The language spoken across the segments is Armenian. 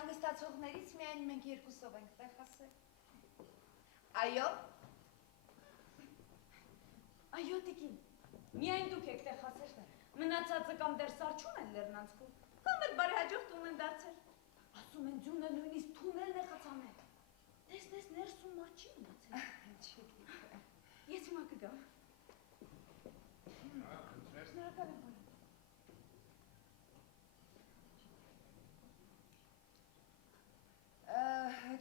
Հանգստացողներից միայն մենք երկուսով ենք տեղ հասել։ Այո։ Այո, տիկին, միայն դուք եք տեղ հասել, մնացածը կամ դեռ սարչում են Լեռնանցքում, կամ էլ բարեհաջող տուն են դարձել։ Ասում են ձյունը նույնիսկ թունելն է խցանել։ Տեսնես ներսում մարդ չի մնացել։ Ես հիմա կգամ։ Շնորհակալ եմ։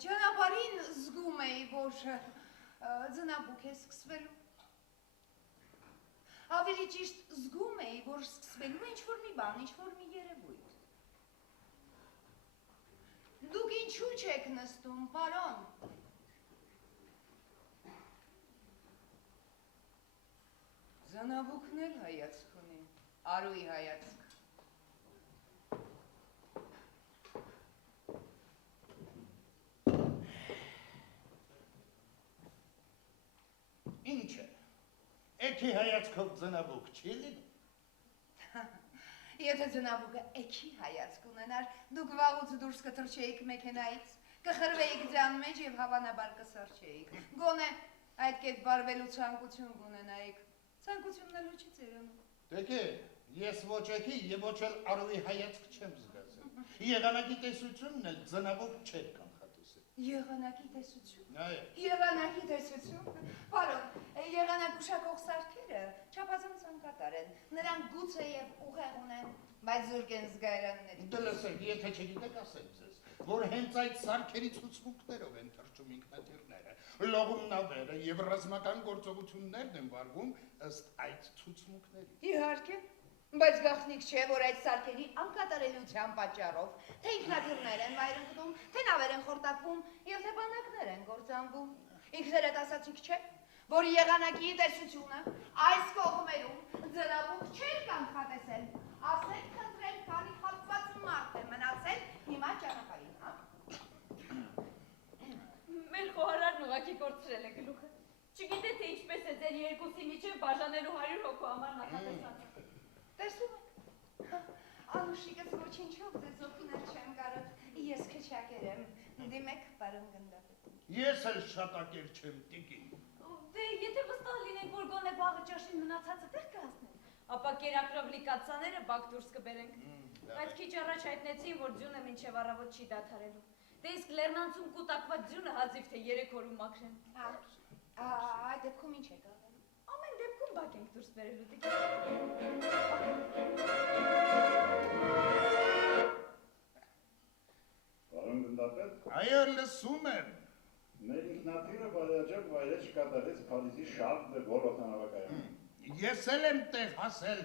Ճանապարհին զգում էի, որ ձնաբուք է սկսվելու։ Ավելի ճիշտ զգում էի, որ սկսվելու է ինչ-որ մի բան, ինչ-որ մի երևույթ։ Դուք ինչու չեք նստում, պարոն։ Ձնաբուքն էլ հայացք ունի, Արուի հայացք։ Ինչ է, էքի հայացքով ձնաբուք չի լինում։ Եթե ձնաբուկը էքի հայացք ունենար, դուք վաղուց դուրս կթռչեիք մեքենայից, կխրվեիք ձյան մեջ և հավանաբար կսարչեիք։ Գոնե այդ կետ բարվելու ցանկություն կունենայիք, ցանկությունն էլ չի ծերանում։ Տեկե, ես ոչ էքի և ոչ էլ Արուի հայացք չեմ զգացել։ Եղանակի տեսությունն էլ ձնաբուկ չէր կանխատեսել։ Եղանակի տեսություն։ Այո։ Եղանակի տեսություն։ Պարոն, եղանակ ուշակող սարքերը չափազանց անկատար են։ Նրանք գուցե և ուղեղ ունեն, բայց զուրկ են զգայարանների։ Դե լսեք, եթե չգիտեք ասեմ ձեզ, որ հենց այդ սարքերի ցուցմունքներով են թռչում ինքնաթիռները, լողումնավերը և ռազմական գործողություններն են վարվում ըստ այդ ցուցմունքների։ Իհարկե, բայց գաղտնիք չէ, որ այդ սարքերի անկատարելիության պատճառով թե ինքնաթիռներ են վայր ընկնում, թե նավեր են խորտակվում և թե բանակներ են գործանվում։ Ինքներդ ասացիք չէ, որ եղանակի տեսությունը այս կողմերում ձնաբուկ չէր կանխատեսել, ասեք խնդրել, քանի խաբված մարդ է մնացել հիմա ճանապարհին, հա։ Մեր խոհարարն ուղղակի կորցրել է գլուխը։ Չգիտե թե ինչպես է ձեր երկուսի միջև բաժանելու 100 հոգու համար նախատեսած։ Տեսնում եք, Անուշիկս ոչինչով ձեզ օգնել չեմ կարող, ես քչակեր եմ, դիմեք պարոն գնդապետին։ Ես էլ շատակեր չեմ, տիկին։ Դե եթե վստահ լինենք, որ գոնե վաղը ճաշին մնացածը տեղ կհասնեն, ապա կերակրով լիկացաները բակ դուրս կբերենք։ Բայց քիչ առաջ հայտնեցին, որ ձյունը մինչև առավոտ չի դադարելու։ Դե իսկ Լեռնանցում կուտակված ձյունը հազիվ թե 3 օրում մաքրեն։ Այդ դեպքում ինչ եք անում։ Ամեն դեպքում բակ ենք դուրս բերելու տիկին։ Պարոն գնդապետ։ Այո, լսում եմ։ Մեր ինքնաթիռը բարեհաջող վայրեջ կատարեց Փարիզի Շարլ դե Գոլ օդանավակայանում։ Ես էլ եմ տեղ հասել։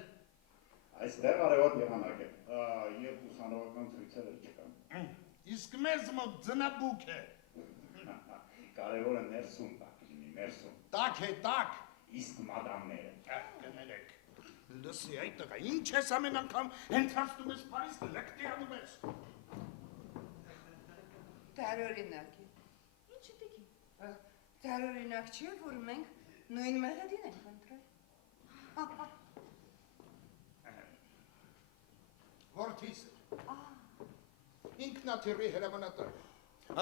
Այստեղ արևոտ եղանակ է, և ուսանողական ցույցեր էլ չկան։ Իսկ մեզ մոտ ձնաբուկ է։ Կարևորը ներսում տակ լինի, ներսում։ Տակ է, տակ։ Իսկ մադամները։ Կներեք։ Լսի այդ տղա, ինչ ես ամեն անգամ հենթացնում ես Փարիզ, լկտի անում ես։ Տարօրինակ է։ Ինչը տիկին։ Տարօրինակ չէ, որ մենք նույն մեղեդին ենք ընտրել։ Որդիս է։ Ինքնաթիռի հրամանատար։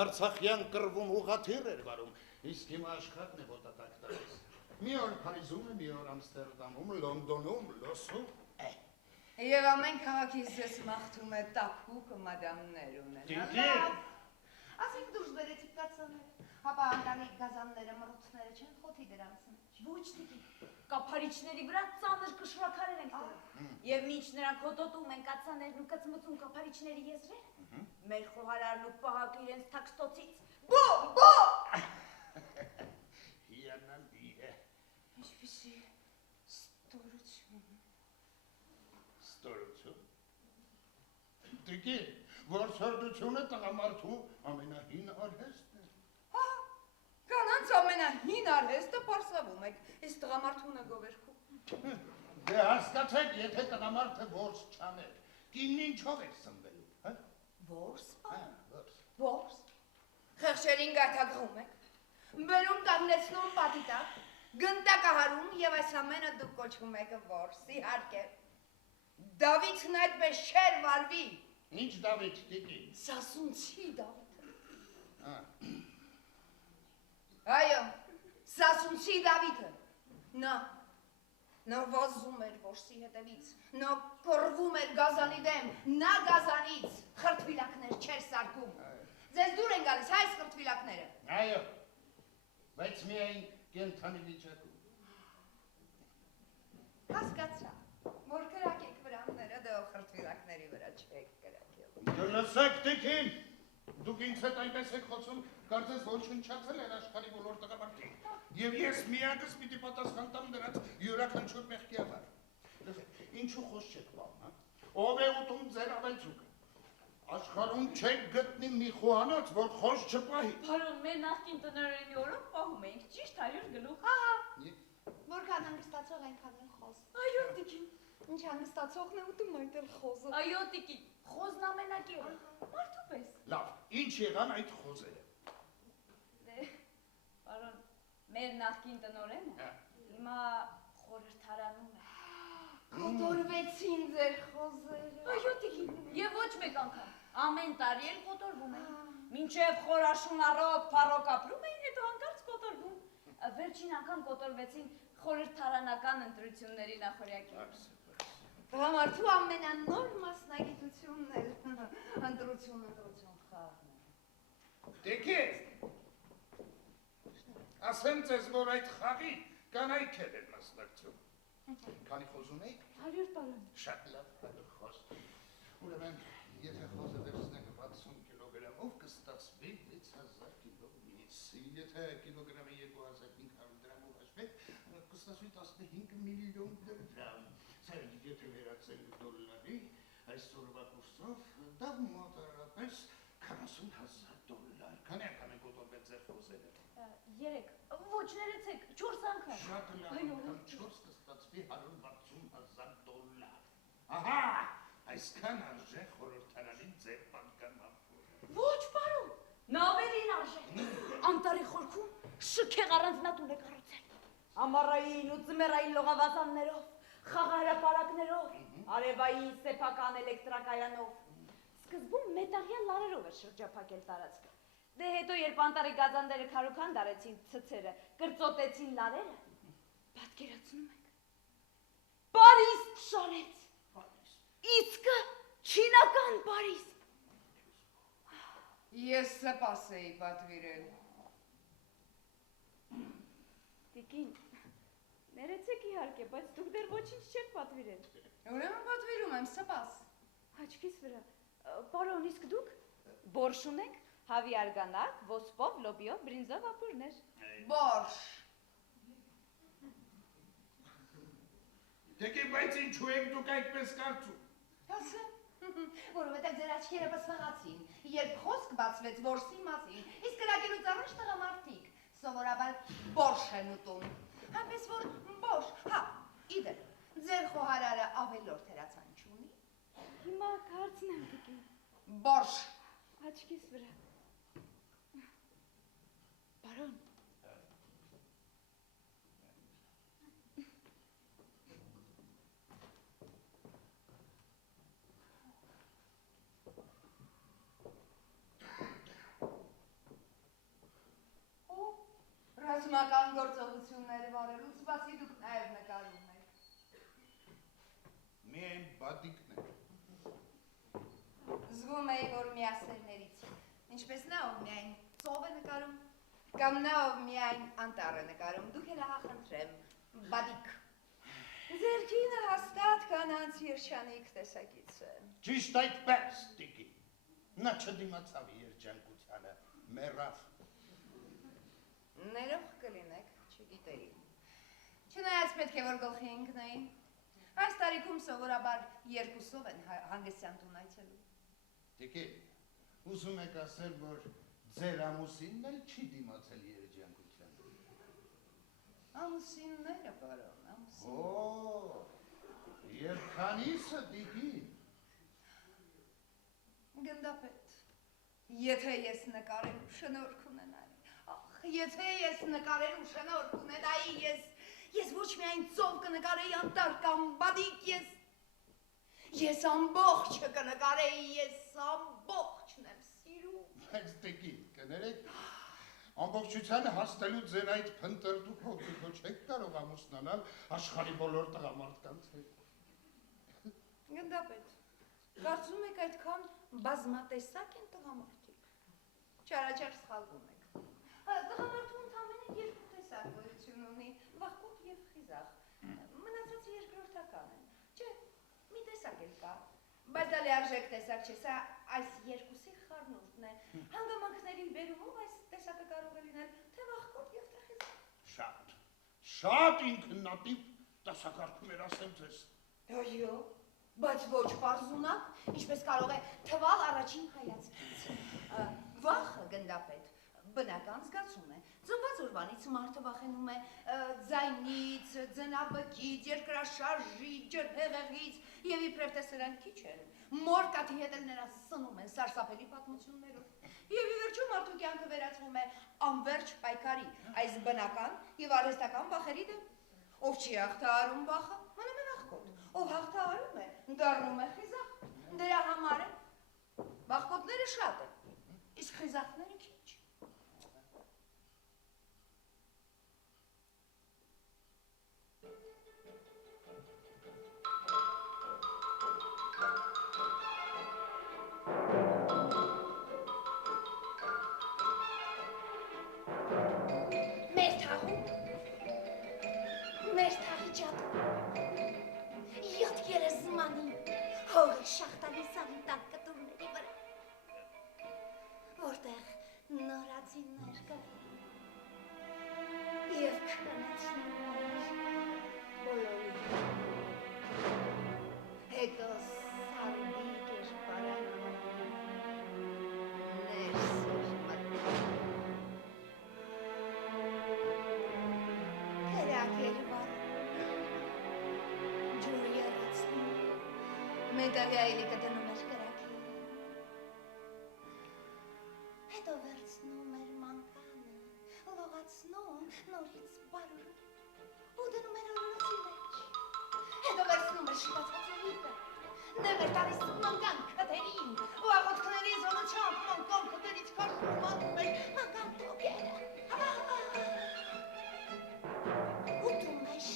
Արցախյան կռվում ուղղաթիռ էր վարում, իսկ հիմա աշխատն է ոտատակ տալիս։ Մի օր Փարիզում է, մի օր Ամստերդամում, Լոնդոնում, Լոսում։ Եվ ամեն քաղաքից ձեզ մաղթում է տափուկ մադամներ ունենալ։ Տիկին։ Ասենք դուրս բերեցիք կացանները, հապա անտանիք գազանները մռութները Ստացի դրանցը։ Ոչ տիկի, կափարիչների վրա ծանր կշռաքարեր ենք դրում։ Եվ մինչ նրանք հոտոտում են կացաներն ու կծմծում կափարիչների եզրերը, մեր խոհարարն ու պահակը իրենց թաքստոցից Բո։ Հիանալի է։ Ինչպիսի ստորություն։ Ստորություն։ Դիկի, որսորդությունը տղամարդու ամենահին արհեստն է։ Հա, կանանց ամենահին արհեստը պարսավում եք, իս տղամարդունը գովերքու։ Դե հասկացեք, եթե տղամարդը որս չաներ, կինն ինչով էր սնվելու, հա? Որս, Որս։ որս, խեղճերին գայթակղում եք, բերում կանգնեցնում պատի տակ, գնդակահարում և այս ամենը դուք կոչվում եք որս, իհարկե։ Դավիթն այդպես չեր վարվի։ Ինչ Դավիթ, դիկի։ Սասունցի Դավիթը։ Ա, Այո, Սասունցի Դավիթը։ Նա վազում էր որսի հետևից, նա կռվում էր գազանի դեմ, նա գազանից խրտվիլակներ չէր սարքում։ Ձեզ դուր են գալիս հայ այս խրտվիլակները։ այո, բայց միայն կենթանի վիճակում։ Հասկացա, որ կրակ եք վրանները, դե խրտվիլակների վրա չեք կրակել։ Լսեք տիկին, դուք ինձ հետ այնպես եք խոսում, կարծես ոչնչացել են աշխարհի բոլոր տղամարդիկ, և ես միակս պիտի պատասխան տամ նրանց յուրաքանչյուր մեղքի համար։ Լսեք, ինչու խոս չեք պահում, հա? Ով է ուտում ձեր ավելցուկը։ Աշխարհում չեք գտնի մի խոհանոց, որ խոս չպահի։ Բարոն, մեր նախկին տնօրենի օրոք պահում էինք ճիշտ 100 գլուխ։ Ահա, որքան հանգստացող այնքան էլ խոզ։ Այո, տիկին։ Ինչ հանգստացողն է ուտում այդ էլ խոզը։ Այո, տիկին, խոզն ամենակերը, մարդու պես։ Լավ, ինչ եղան այդ խոզերը։ Դե, բարոն, մեր նախկին տնօրենը Հա։ հիմա խորհրդարանում է։ Կոտորվեցին ձեր խոզերը։ Այո, տիկին, և ոչ մեկ անգամ, ամեն տարի էլ կոտորվում են։ Մինչև խորաշուն առոք փառոք ապրում էին, հետո հանկարծ կոտորվում։ Վերջին անգամ կոտորվեցին խորհրդարանական ընտրությունների նախօրյակին։ Տղամարդու ամենանոր մասնագիտությունն էլ ընտրություն խաղն է։ Տիկի, ասեմ ձեզ, որ այդ խաղի կանայքեր են մասնակցում։ Քանի խոզ ունեիք։ 100 բարոն։ Շատ լավ, 100 խոզ։ Ուրեմն, եթե խոզը վերցնենք 60 կիլոգրամով, կստացվի 6000 կիլո միս։ Եթե կիլոգրամը 2500 դրամով հաշվեք, կստացվի 15 միլիոն դրամ։ Սա եթե վերածենք դոլարի, այսօրվա կուրսով, դա մոտավորապես 40000 դոլար։ Քանի անգամ են կոտորվել ձեր խոզերը։ 3, ոչ ներեցեք, 4 անգամ։ Շատ լավ, անգամ 4 կստացվի 160000 դոլար։ Ահա, այսքան արժե խորհրդարանի ձեր պատգամավորը։ Ոչ բարոն, նա ավելին արժե։ Անտարի խորքում շքեղ առանձնատուն է կառուցել։ Ամառային ու ձմեռային լողավազաններով, խաղահրապարակներով, արևային սեփական էլեկտրակայանով։ Սկզբում մետաղյա լարերով էր շրջափակել տարածքը։ Դե հետո երբ անտարի գազանները քարուքան դարեցին ցցերը, կրծոտեցին լարերը, պատկերացնում եք։ Պարիսպ շարեց։ Իսկը չինական Պարիսպ։ Ես սպաս էի պատվիրել։ Տիկին, ներեցեք իհարկե, բայց դուք դեռ ոչինչ չեք պատվիրել։ Ուրեմն պատվիրում եմ սպաս։ Աչքիս վրա։ Պարոն, իսկ դուք բորշ ունեք, հավի արգանակ, ոսպով, լոբիով, բրինզով ապուրներ։ Բորշ։ Դեկի, բայց ինչու եք դուք այդպես կարծում։ Հասը, որովհետև ձեր աչքերը բսվաղացին, երբ խոսք բացվեց որսի մասին, իսկ կրակելուց առաջ տղամարդիկ սովորաբար բորշ են ուտում։ Այնպես որ բորշ, հա, իդեպ, ձեր խոհարարը ավելորդ հերացան չունի։ Հիմա կարծն եմ տիկին։ Բորշ։ Աչքիս վրա։ Բարոն։ Ռազմական գործողություններ վարելուց բացի դուք նաև նկարում եք։ Միայն բադիկներ։ Զգում էի, որ միասերներից, ինչպես նա, ով միայն ծով է նկարում։ Կամ նա ով միայն անտառը նկարում, դուք էլ ահախնդրեմ, բադիկ։ Ձեր կինը հաստատ կանանց երջանիկ տեսակից է։ Ճիշտ այդպես, տիկին։ Նա չդիմացավ երջանկությանը, մեռավ։ Ներող կլինեք, չգիտեի։ Չնայած պետք է որ գլխի ընկնեի։ Այս տարիքում սովորաբար երկուսով են հանգստյան տուն այցելում։ Տիկին, ուզում եք ասել, որ ձեր ամուսինն էլ չի դիմացել երջանկությանը։ Ամուսինները, պարոն, ամուսին։ Օ, եւ քանիսը, տիկին։ Գնդապետ, եթե ես նկարելու շնորհք ունենայի, եթե ես նկարելու շնորհք ունենայի, ես ոչ միայն ծով կնկարեի անտառ կամ բադիկ, ես ամբողջը կնկարեի, ես ամբողջն եմ սիրում։ Բայց տիկին, կներեք, ամբողջությանը հասնելու ձեր այդ փնտրտուքով դուք ոչ եք կարող ամուսնանալ աշխարհի բոլոր տղամարդկանց հետ։ Գնդապետ, կարծում եք այդքան բազմատեսակ են տղամարդիկ։ Չարաչար սխալվում եք։ Տղամարդու ընդամենը երկու տեսակ գոյություն ունի, վախկոտ եւ խիզախ։ Մնացածը երկրորդական են։ Չէ, մի տեսակ էլ կա, բայց դա լիարժեք տեսակ չէ, սա այս երկուսի խառնուրդն է։ Հանգամանքների բերումով այս տեսակը կարող է լինել թե վախկոտ եւ թե խիզախ։ Շատ ինքնատիպ դասակարգում էր ասեմ ձեզ։ Այո, բայց ոչ պարզունակ, ինչպես կարող է թվալ առաջին հայացքից։ Վախը, գնդապետ, բնական զգացում է։ Ծնված օրվանից մարդը վախենում է ձայնից, ձնաբկից, երկրաշարժից, ջրհեղեղից եւ իբրև թե սրանք քիչ են։ Մորկաթի հետ էլ նրան սնում են սարսափելի պատմություններով։ Եվ ի վերջո մարդու կյանքը վերածվում է անվերջ պայքարի, այս բնական եւ արհեստական վախերի դեմ։ Ով չի հաղթահարում վախը, մնում է վախկոտ։ Ով հաղթահարում է, դառնում է խիզախ։ Դրա համար է վախկոտները շատ են, իսկ խիզախները քիչ։ Մեր թաղի ջատը, յոթ երեզմանի, հողը շախտանի սավիտակ կտուրների վրա, որտեղ նորածիններ կլին, և քրանեցնումներ բոլորի, հետո սարդի կերպարանում, ներսեր մտնում, կրակեր Մետաղի այլիկը դնում էր կրակի, հետո վերցնում էր մանկանը, լողացնում, նորից բարուրում ու դնում էր օրորոցի մեջ, հետո վերցնում էր շիպացված ուղիպը, նեղ էր տալիս մանկան քթերին ու աղոտքների զոնությամբ մանկան քթերից քաշում անում էր մանկան տոկերը, ուտում էր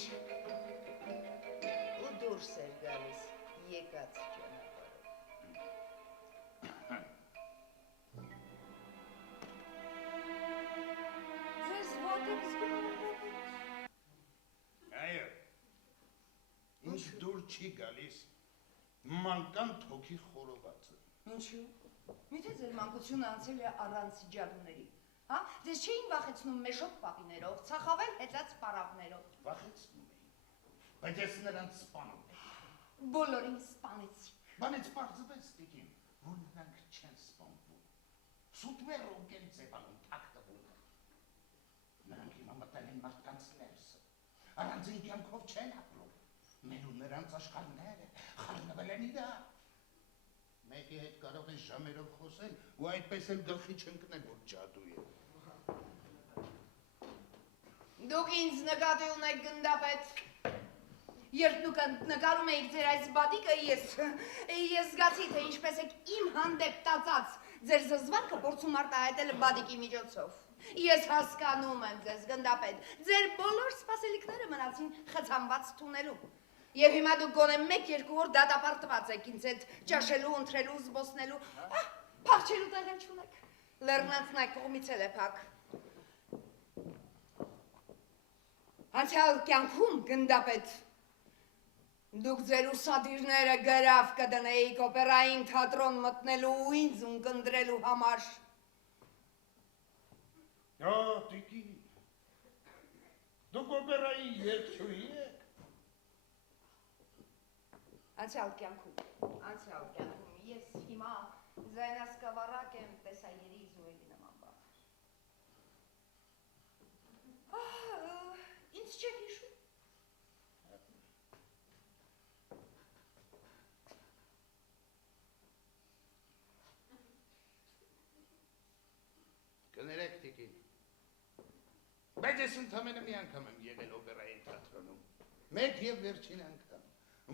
ու դուրս էր գալիս եկած ճանապարհով։ Ձեզ ո՞տ եք զգում։ Այո, ինձ դուր չի գալիս մանկան թոքի խորովածը։ Ինչու՞։ Միթե ձեր մանկությունը անցել է առանց ջադուների, հա? Ձեզ չէին վախեցնում մեշոտ պապիներով, ցախավել հեծած պարավներով։ Վախեցնում էին, բայց ես նրանց սպանում եմ։ Բոլորին սպանեցիք։ Բանից պարզվեց, տիկին, որ նրանք չեն սպանվում։ Սուտմերը ուկերից է բանում թակ տվում։ Նրանք հիմա մտել են մարդկանց ներսը։ Առանձին կյանքով չեն ապրում։ Մեր ու նրանց աշխարհները խառնվել են իրար։ Մեկի հետ կարող են ժամերով խոսել ու այդպես էլ գլխի չընկնել, որ ջադու է։ Դուք ինձ նկատի ունեք, գնդապետ։ Երբ դուք նկարում էիք ձեր այս բադիկը, ես զգացի, թե ինչպես եք իմ հանդեպ տածած ձեր զզվանքը փորձում արտահայտել բադիկի միջոցով։ Ես հասկանում եմ ձեզ, գնդապետ, ձեր բոլոր սպասելիքները մնացին խցանված թունելում։ Եվ հիմա դուք գոնե 1-2 օր դատապարտված եք ինձ հետ ճաշելու, ընթրելու, զբոսնելու, փախչելու տեղ էլ չունեք։ Լեռնանցն այդ կողմից էլ է փակ։ Անցյալ կյանքում գնդապետ դուք ձեր ուսադիրները գրավ կդնեիք օպերային թատրոն մտնելու ու ինձ ունկնդրելու համար։ Տիկին, դուք օպերայի երգչուհի եք։ Անցյալ կյանքում ես հիմա ձայնասկավառակ եմ տեսայերի Իզուելի նման բան։ Ինձ չեք հիշում։ Կներեք, տիկին, բայց ես ընդամենը մի անգամ եմ եղել օպերայի թատրոնում, մեկ և վերջին անգամ,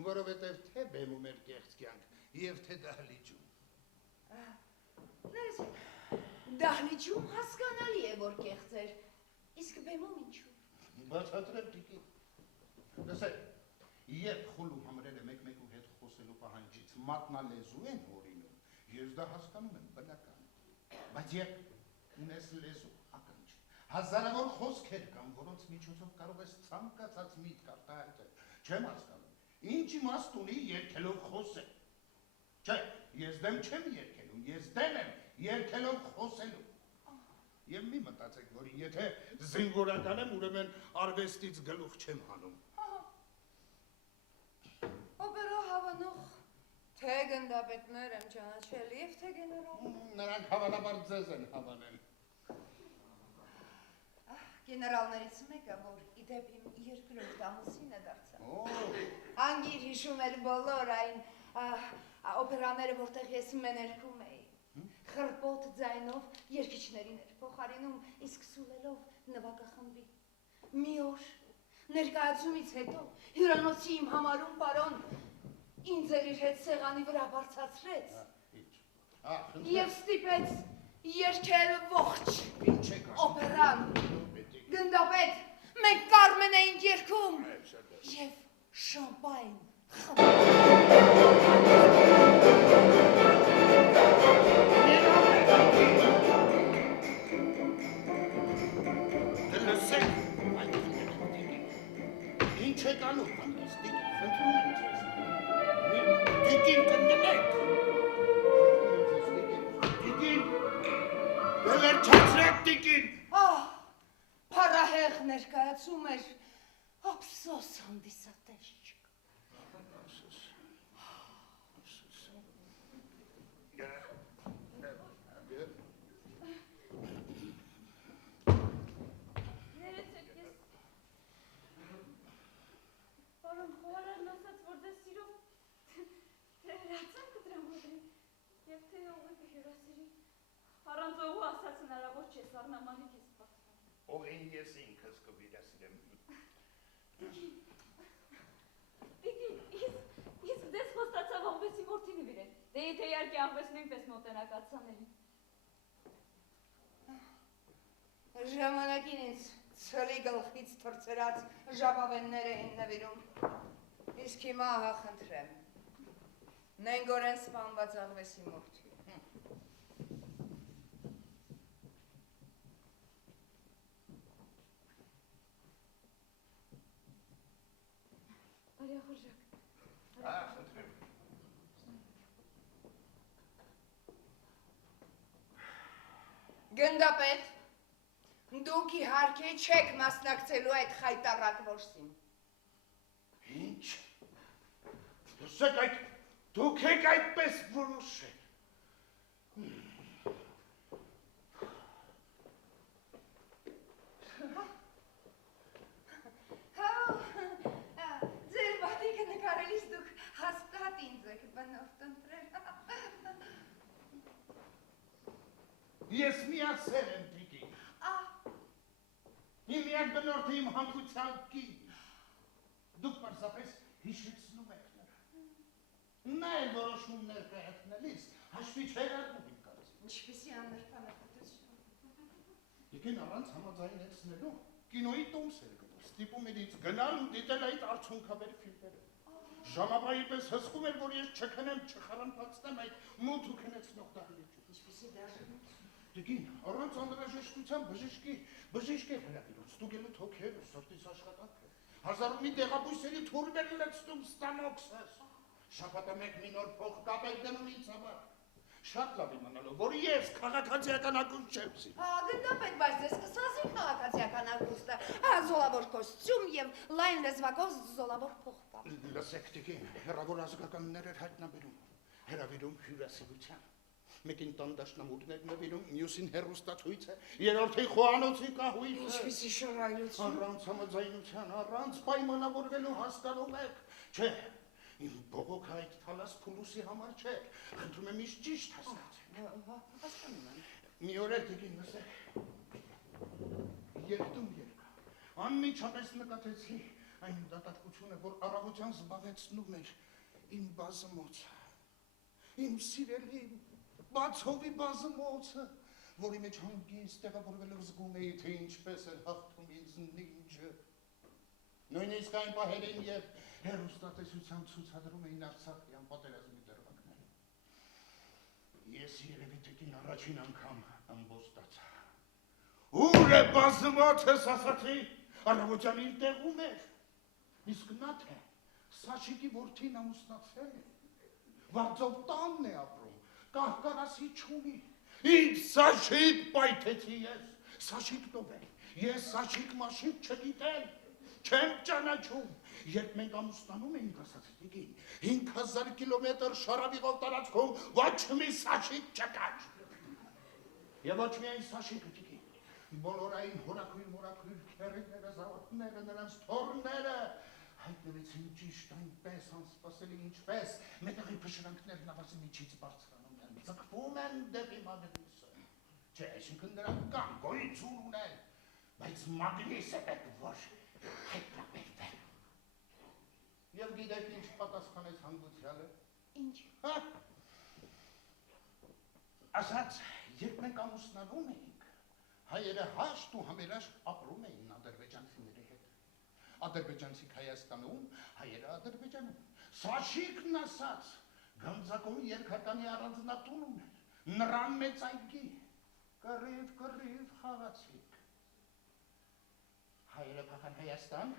որովհետև թե բեմում էր կեղծ կյանք և թե դահլիճում։ Ներեցեք, դահլիճում հասկանալի է, որ կեղծ էր, իսկ բեմում ինչու։ Բացատրեմ, տիկին, լսեք, երբ խուլու համրերը մեկ-մեկու հետ խոսելու պահանջից մատնալեզու են հորինում, ես դա հասկանում եմ բնական, բայց երբ ունես լեզու, ականջ, հազարավոր խոսքեր կան, որոնց միջոցով կարող ես ցանկացած միտք արտահայտել, չեմ հասկանում, ինչ իմաստ ունի երգելով խոսել։ Չէ, ես դեմ չեմ երգելու, ես դեմ եմ երգելով խոսելու։ Եվ մի մտածեք, որ եթե զինվորական եմ, ուրեմն արվեստից գլուխ չեմ հանում։ Օպերա հավանող թե գնդապետներ եմ ճանաչել և թե գեներալ։ Նրանք հավանաբար ձեզ են հավանել։ Գեներալներից մեկը, որ իդեպ իմ երկրորդ ամուսինը դարձավ։ Անգիր հիշում էր բոլոր այն օպերաները, որտեղ ես մեներքում էի։ Խրպոտ ձայնով երկիչներին էր փոխարինում, իսկ սուլելով նվագախմբի։ Մի օր ներկայացումից հետո հյուրանոցի իմ համարում պարոն ինձ էր իր հետ սեղանի վրա բարձրացրեց և ստիպեց երգել ողջ օպերան։ Գնդապետ, մենք Կարմեն էինք երգում և շամպայն Լսեք, այդ տիկին, ինչ եք անում, հանդես տիկին, խնդրում եմ ձեզ, տիկին կնդնեք, տիկին, վերջացրեք տիկին, Փառահեղ ներկայացում էր, ափսոս հանդիսատես չկա։ Ներեցեք ես, պարոն խոհարարն ասաց, որ ձեզ սիրով թե հրացան կդրամադրի և թե օղի կհյուրասիրի, առանց օղու ասաց հնարավոր չէ սառնամանիք ես պատվան։ Օղին ես ինքս կվիրասիրեմ։ Տիկին, իսկ ձեզ խոստացավ աղվեսի որդին նվիրել, դե եթե իհարկե աղվես նույնպես մոտենակ ացաներին։ Ժամանակին ինձ ցլի գլխից թռցրած ժապավեններ էին նվիրում, իսկ հիմա խնդրեմ, նենգորեն սպանված աղվեսի մորթի։ Արյա խորժակ։ Խնդրեմ։ Գնդապետ, դուք իհարկե չեք մասնակցելու այդ խայտառակ որսին։ Ինչ, լսեք այդ, դուք եք այդպես որոշել։ Ձեր բատիկը նկարելիս դուք հաստատ ինձ եք բնորդ ընտրել։ Ես միացել եմ տիկին։ Իմ միակ բնորդը իմ հանգուցյալ կինն։ Դուք պարզապես հիշեցնում եք նրան։ Նա էլ որոշումներ կայացնելիս հաշվի չէր առնում իմ կարծիքով։ Ինչպիսի աննրբանախտություն։ Տիկին առանց համաձայնեցնելու կինոյի տոմս էր գնում, ստիպում էր ինձ գնալ ու դիտել այդ արդյունքաբեր ֆիլմերը։ Ժամապահի պես հսկում էր, որ ես չքնեմ, չխարանփացնեմ այդ մութ ու քնեցնող դահլիճում։ Ինչպիսի դաշնություն։ Տիկին, առանց անհրաժեշտության բժիշկ է հրավիրում, ստուգելու թոքերը, սրտից աշխատանքը։ Հազարումի դեղաբույսերի թուրմեր լցնում ստամոքսս։ Շաբաթը մեկ մի նոր փող կապ եք դնում ինձ համար։ Շատ լավ իմանալով, որ ես քաղաքացիական ակուստ չեմ սիրում։ Հա, գնդապետ, բայց ձեզ կսազի քաղաքացիական ակուստը, զոլավոր կոստյում և լայն լեզվակով զոլավոր փողկապ։ Լսեք տիկին, հեռավոր ազգականներ էր հայտնաբերում, հրավիրում հյուրասիրության։ Մեկին տան դաշնամուրներ նվիրում, մյուսին հեռուստացույց է, երրորդին խոհանոցի կահույց է։ Ինչպիսի շռայլություն։ Առանց համաձայնության, առանց պայմանավորվելու հասկանում եք, չէ, իմ բողոքը այդ թալաս փուլուսի համար չէ, խնդրում եմ իշ ճիշտ հասկացեք։ Հասկանում եմ։ Մի օր էլ տիկին լսեք, երկտում երկա, անմիջապես նկատեցի այն դատարկությունը, որ առավոտյան զբաղեցնում էր իմ բազմոցը, իմ սիրելի բացովի բազմոցը, որի մեջ հանգիստ տեղավորվելով զգում էի, թե ինչպես էր հաղթում ինձ նինջը։ Նույնիսկ այն պահերին, երբ հեռուստատեսության ցուցադրում էին Արցախյան պատերազմի դրվագները։ Ես երևի տիկին առաջին անգամ ամբոստացա։ Ուր է բազմոցս, ասացի, առավոտյան իր տեղում էր։ Իսկ նա թե Սաշիկի որդին ամուսնացել է, վարձով տանն է ապրում, կահկարասի չունի։ Ինձ Սաշիկ պայթեցի ես, Սաշիկ տովել, ես Սաշիկ մաշիկ չգիտեմ, չեմ ճանաչում։ Երբ մենք ամուսնանում էինք, ասացի տիկին, 5000 կիլոմետր շարավիղով տարածքում ոչ մի Սաշիկ չկար։ Եվ ոչ միայն Սաշիկը տիկին, բոլորային հորաքույր քերիները, զավակները, նրանց թոռները հայտնվեցին ճիշտ այնպես անսպասելի ինչպես մետաղի փշրանքներն ավազի միջից բարձրանում են, ձգվում են դեպի մագնիսը։ Չէ, այսինքն նրանք կան, գոյություն ունեն, բայց մագնիսը պետք որ հայտնաբերվեն։ Եվ գիտեք ինչ պատասխանեց հանգուցյալը։ Ինչ։ Ասաց, երբ մենք ամուսնանում էինք, հայերը հաշտ ու համերաշտ ապրում էին ադրբեջանցիների հետ։ Ադրբեջանցիք Հայաստանում, հայերը Ադրբեջանում։ Սաշիկն ասաց, Գանձակոն երկհատանի առանձնատուն ուներ, նրան մեծ այգի, կռիվ խաղացիք։ Հայերը փախան Հայաստան,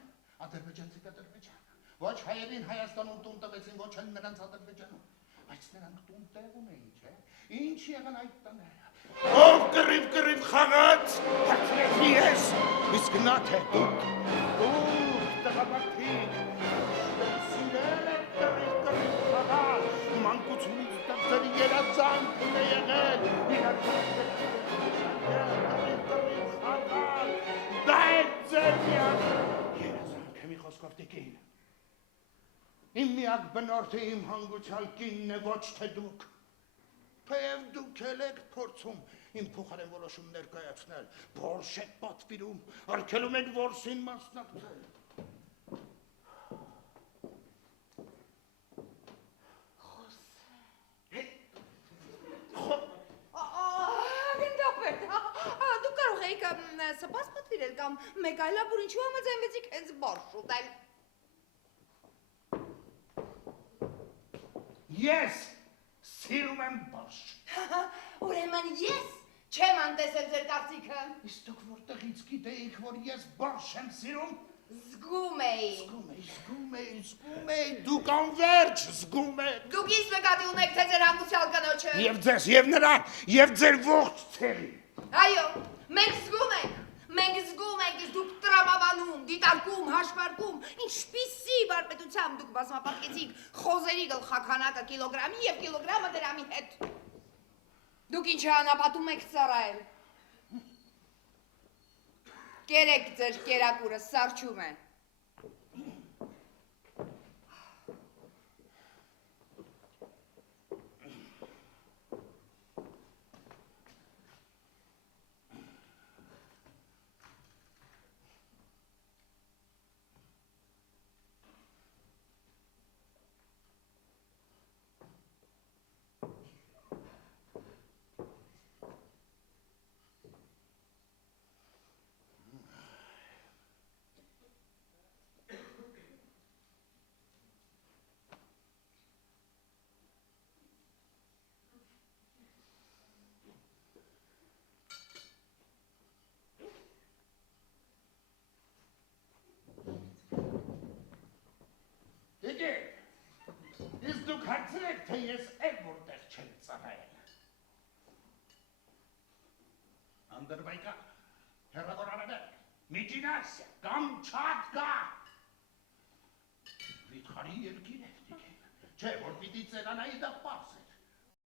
ադրբեջանցիք Ադրբեջան։ Ոչ հայերին Հայաստանում տուն տվեցին, ոչ էլ նրանց Ադրբեջանում, բայց նրանք տուն տեղ ունեին, չէ։ Ինչ եղան այդ տները։ Ով կռիվ խաղաց, հարցրեցի ես, իսկ նա թե դուք տղամարդիկ, սիրել եք կռիվ խաղալ, մանկությունից դարձել երազանքն է եղել, իրար կռիվ խաղալ, դա է ձեր միակ երազանքը մի խոսքով տիկին։ Իմ միակ բնորդը իմ հանգուցյալ կինն է, ոչ թե դուք։ Թեև դուք էլ եք փորձում իմ փոխարեն որոշումներ կայացնել, փորձ եք պատվիրում, արգելում եք որսին մասնակցել։ Գնդապետ, դուք կարող էիք սպաս պատվիրել կամ մեկ այլաբուր ինչու համաձայնվեցիք հենց բորշ ուտել։ Ես սիրում եմ բորշ։ Ուրեմն ես չեմ անտեսել ձեր կարծիքը։ Իսկ դուք որտեղից գիտեիք, որ ես բորշ եմ սիրում։ Զգում էի։ Զգում էի, դուք անվերջ զգում եք։ Դուք ինձ նկատի ունեք, թե ձեր հանգուցյալ կնոջը։ Եվ ձեզ, եւ նրան, եւ ձեր ողջ ցեղին։ Այո, մենք զգում ենք, իսկ դուք տրամաբանում, դիտարկում, հաշվարկում, ինչպիսի վարպետությամբ դուք բազմապատկեցիք խոզերի գլխաքանակը կիլոգրամի եւ կիլոգրամը դրամի հետ։ Դուք ինչ անապատում եք ծառայել։ Կերեք ձեր կերակուրը, սարչում է։ Ընկեր, իսկ դուք հարցրեք, թե ես էլ որտեղ չեմ ծռայել։ Անդրբայկա, հեռավոր արևելք, Միջին Ասիա, Կամչատկա։ Վիթխարի երկիր է, տիկին, չէ, որ պիտի ծերանայի դապաս։